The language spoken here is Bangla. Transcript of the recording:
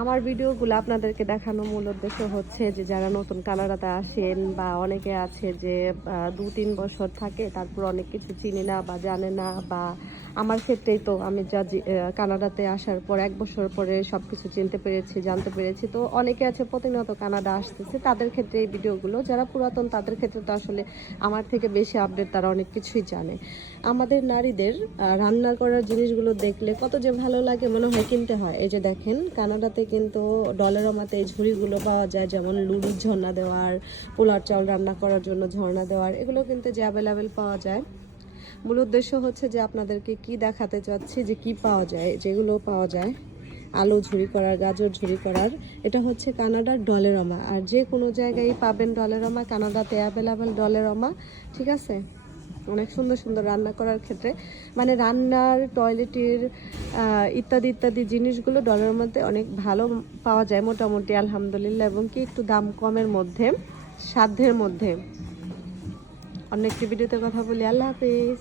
আমার ভিডিওগুলো আপনাদেরকে দেখানোর মূল উদ্দেশ্য হচ্ছে যে যারা নতুন কানাডাতে আসেন বা অনেকে আছে যে 2-3 বছর থাকে তারপর অনেক কিছু চিনি না বা জানে না, বা আমার ক্ষেত্রেই তো আমি কানাডাতে আসার পর 1 বছর পরে সব কিছু চিনতে পেরেছি, জানতে পেরেছি। তো অনেকে আছে প্রতিনিয়ত কানাডা আসতেছে, তাদের ক্ষেত্রে এই ভিডিওগুলো। যারা পুরাতন তাদের ক্ষেত্রে তো আসলে আমার থেকে বেশি আপডেট, তারা অনেক কিছুই জানে। আমাদের নারীদের রান্না করার জিনিসগুলো দেখলে কত যে ভালো লাগে, মনে হয় কিনতে হয়। এই যে দেখেন, কানাডাতে কিন্তু ডলারমাতে এই ঝুড়িগুলো পাওয়া যায়, যেমন লুডুর ঝর্ণা দেওয়ার, পোলার চাল রান্না করার জন্য ঝর্ণা দেওয়ার, এগুলো কিন্তু যে অ্যাভেলেবেল পাওয়া যায়। মূল উদ্দেশ্য হচ্ছে যে আপনাদেরকে কি দেখাতে চাচ্ছি যে কি পাওয়া যায়, যেগুলো পাওয়া যায় আলু ঝুরি করার, গাজর ঝুরি করার। এটা হচ্ছে কানাডার ডলেরমা, আর যে কোনো জায়গায় পাবেন ডলেরমা, কানাডাতে অ্যাভেলেবেল ডলেরমা। ঠিক আছে, অনেক সুন্দর সুন্দর রান্না করার ক্ষেত্রে, মানে রান্নার, টয়লেটের ইত্যাদি ইত্যাদি জিনিসগুলো ডলারের মধ্যে অনেক ভালো পাওয়া যায় মোটামুটি, আলহামদুলিল্লাহ। এবং কি একটু দাম কমের মধ্যে, সাধ্যের মধ্যে। অন্য একটি ভিডিওতে কথা বলি। আল্লাহ হাফিজ।